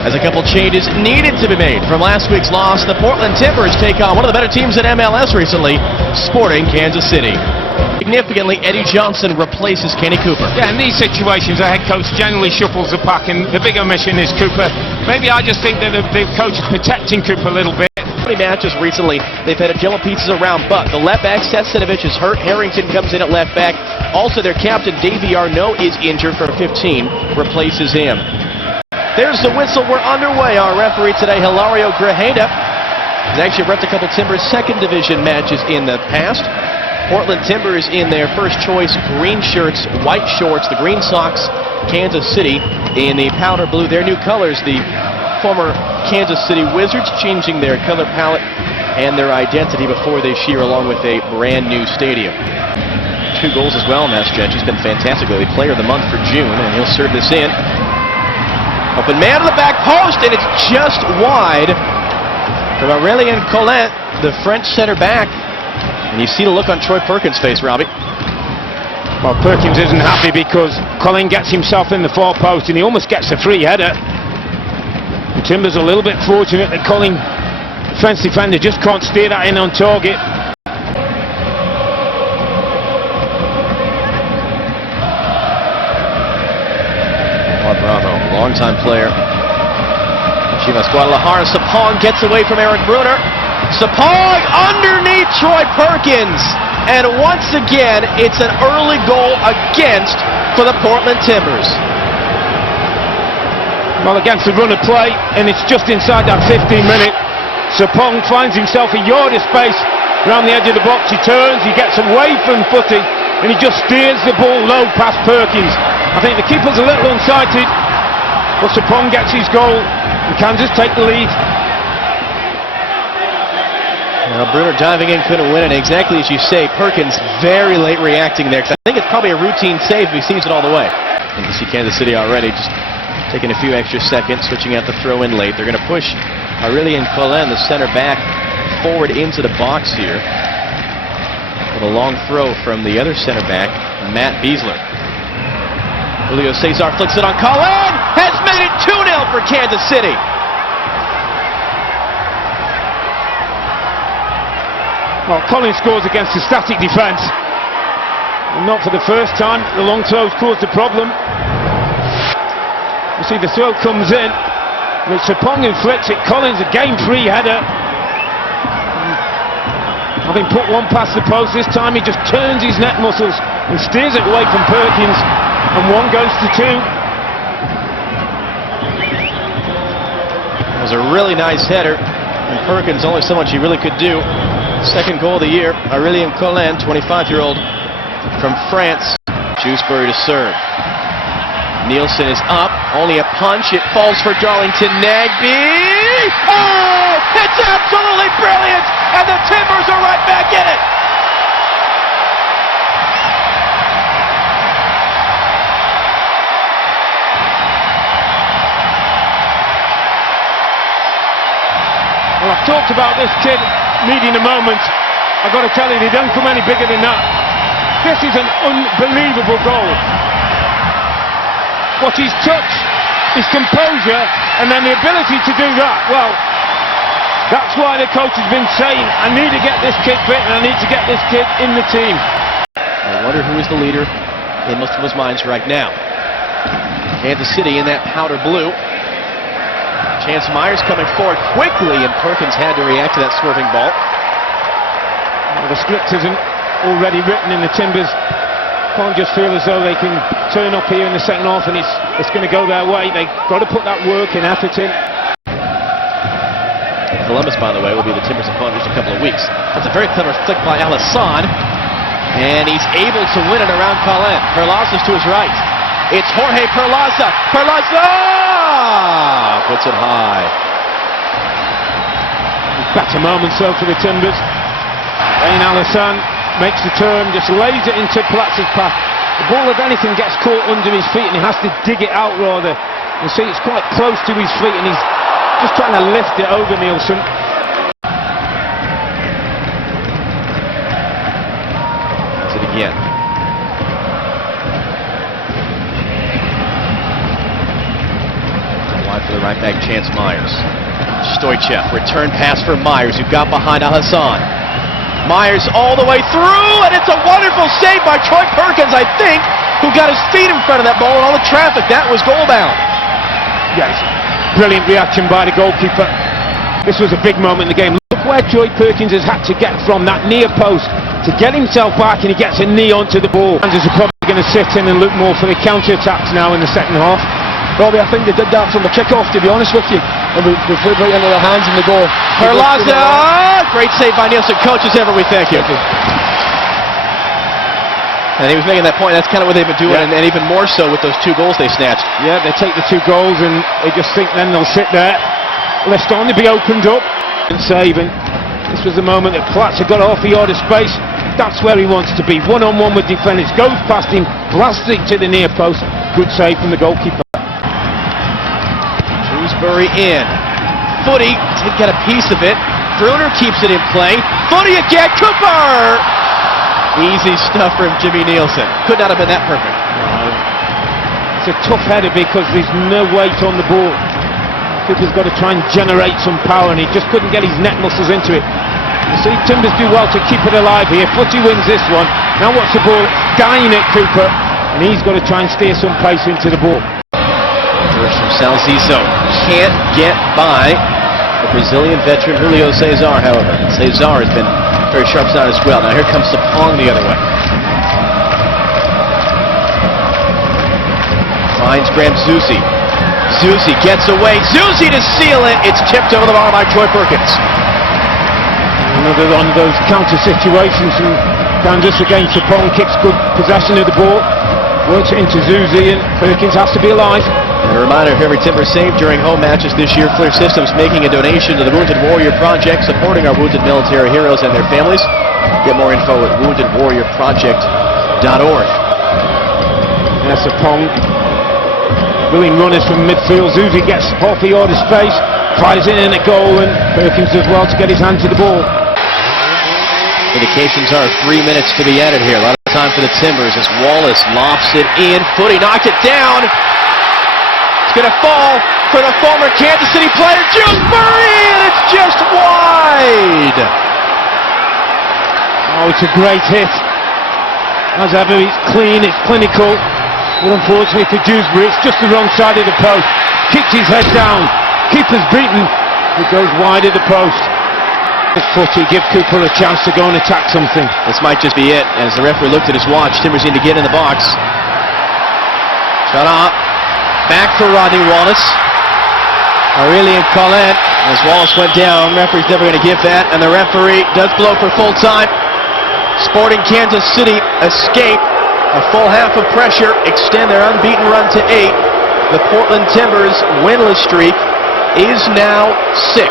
As a couple changes needed to be made from last week's loss, the Portland Timbers take on one of the better teams in MLS recently, Sporting Kansas City. Significantly, Eddie Johnson replaces Kenny Cooper. Yeah, in these situations, the head coach generally shuffles the pack, and the big omission is Cooper. Maybe I just think that the coach is protecting Cooper a little bit. Matches recently, they've had yellow pieces around, but the left back, Sesanovic, is hurt. Harrington comes in at left back. Also, their captain, Davy Arnault, is injured for 15, replaces him. There's the whistle. We're underway. Our referee today, Hilario Grajeda, has actually repped a couple Timbers second division matches in the past. Portland Timbers in their first choice green shirts, white shorts, the green socks. Kansas City in the powder blue, their new colors. The former Kansas City Wizards changing their color palette and their identity before this year, along with a brand new stadium. 2 goals as well in that stretch. He's been fantastic lately. Player of the month for June, and he'll serve this in. Open man to the back post, and it's just wide from Aurélien Collin, the French center back. And you see the look on Troy Perkins' face, Robbie. Well, Perkins isn't happy because Collin gets himself in the far post, and he almost gets a free header. The Timbers are a little bit fortunate that Collin, the French defender, just can't steer that in on target. Bravo, longtime player. Chivas Guadalajara. Sapong gets away from Eric Brunner. Sapong underneath Troy Perkins. And once again, it's an early goal against for the Portland Timbers. Well, against the run of play, and it's just inside that 15-minute. Sapong finds himself a yard of space around the edge of the box. He turns, he gets away from footing, and he just steers the ball low past Perkins. I think the keeper's a little unsighted, but Sapong gets his goal, and Kansas take the lead. Now, Brunner diving in, couldn't win it. Exactly as you say, Perkins very late reacting there, because I think it's probably a routine save if he sees it all the way. You can see Kansas City already just taking a few extra seconds, switching out the throw in late. They're going to push Aurélien Collin, the center back, forward into the box here. With a long throw from the other center back, Matt Besler. Julio Cesar flicks it on Collin, has made it 2-0 for Kansas City. Well, Collin scores against a static defence. And not for the first time. The long throws caused a problem. You see the throw comes in, with Sapong inflicts it. Collins a game-free header. Having put one past the post, this time he just turns his neck muscles and steers it away from Perkins, and 1 goes to 2. It was a really nice header, and Perkins only so much he really could do. Second goal of the year, Aurélien Collin, 25-year-old from France. Jewsbury to serve. Nielsen is up, only a punch, it falls for Darlington Nagbe. Oh, it's absolutely brilliant, and the Timbers are right back in it. Well, I've talked about this kid needing a moment. I've got to tell you, they don't come any bigger than that. This is an unbelievable goal. What his touch, his composure, and then the ability to do that, well, that's why the coach has been saying, I need to get this kid fit and I need to get this kid in the team. I wonder who is the leader in most of his minds right now. Kansas City in that powder blue. Chance Myers coming forward quickly, and Perkins had to react to that swerving ball. Well, the script isn't already written in the Timbers. Can't just feel as though they can turn up here in the second half and it's going to go their way. They've got to put that work and effort in. Columbus, by the way, will be the Timbers' opponent in just a couple of weeks. That's a very clever flick by Alisson, and he's able to win it around Collin. Perlaza's to his right. It's Jorge Perlaza. Perlaza puts it high. Better moments though for the Timbers. Wayne Alisson makes the turn, just lays it into Platz's path. The ball, if anything, gets caught under his feet and he has to dig it out rather. You see it's quite close to his feet and he's just trying to lift it over Nielsen. Does it again. Wide for the right right back, Chance Myers. Stoichev, return pass for Myers, who got behind Al-Hassan. Myers all the way through, and it's a wonderful save by Troy Perkins, I think, who got his feet in front of that ball and all the traffic. That was goal bound. Yes, brilliant reaction by the goalkeeper. This was a big moment in the game. Look where Troy Perkins has had to get from that near post to get himself back, and he gets a knee onto the ball. Rangers are probably going to sit in and look more for the counter-attacks now in the second half. Robbie, I think they did that from the kick-off, to be honest with you. And we played right into their hands in the goal. Perlaza! Great save by Nielsen. Coach, as ever, we thank you. And he was making that point. That's kind of what they've been doing, and even more so with those 2 goals they snatched. Yeah, they take the 2 goals and they just think then they'll sit there. Left on to be opened up and saving. This was the moment that Platzer got off the order space. That's where he wants to be. One-on-one with defenders. Goes past him, blasts it to the near post. Good save from the goalkeeper. Shrewsbury in. Footy did get a piece of it. Bruner keeps it in play. Footy again. Cooper! Easy stuff from Jimmy Nielsen. Could not have been that perfect. It's a tough header because there's no weight on the ball. Cooper's got to try and generate some power, and he just couldn't get his neck muscles into it. You see, Timbers do well to keep it alive here. Footy wins this one. Now watch the ball dying at Cooper, and he's got to try and steer some pace into the ball. First from Salciso. Can't get by the Brazilian veteran Julio Cesar, however. Cesar has been very sharp-sided as well. Now here comes Sapong the other way. Finds Graham Zusi. Zusi gets away. Zusi to seal it. It's tipped over the bar by Troy Perkins. Another one of those counter situations from Kansas against Sapong. Kicks good possession of the ball. Works it into Zusi, and Perkins has to be alive. And a reminder of every Timber save during home matches this year. Flair Systems making a donation to the Wounded Warrior Project, supporting our wounded military heroes and their families. Get more info at woundedwarriorproject.org. That's Sapong. Willing runners from midfield. Zusi gets off the order space, fires it in a goal, and Perkins does well to get his hand to the ball. Indications are 3 minutes to be added here. A lot of time for the Timbers as Wallace lofts it in. Footy knocked it down. It's going to fall for the former Kansas City player, Shrewsbury, and it's just wide. Oh, it's a great hit. As ever, it's clean, it's clinical. But unfortunately for Dewsbury, it's just the wrong side of the post. Kicks his head down. Keeper's beaten. It goes wide of the post. His footy, give Cooper a chance to go and attack something. This might just be it. As the referee looked at his watch, Timbers need to get in the box. Shut up. Back for Rodney Wallace. Aurelien Collin. As Wallace went down, referee's never going to give that. And the referee does blow for full time. Sporting Kansas City escape a full half of pressure, extend their unbeaten run to 8. The Portland Timbers winless streak is now 6.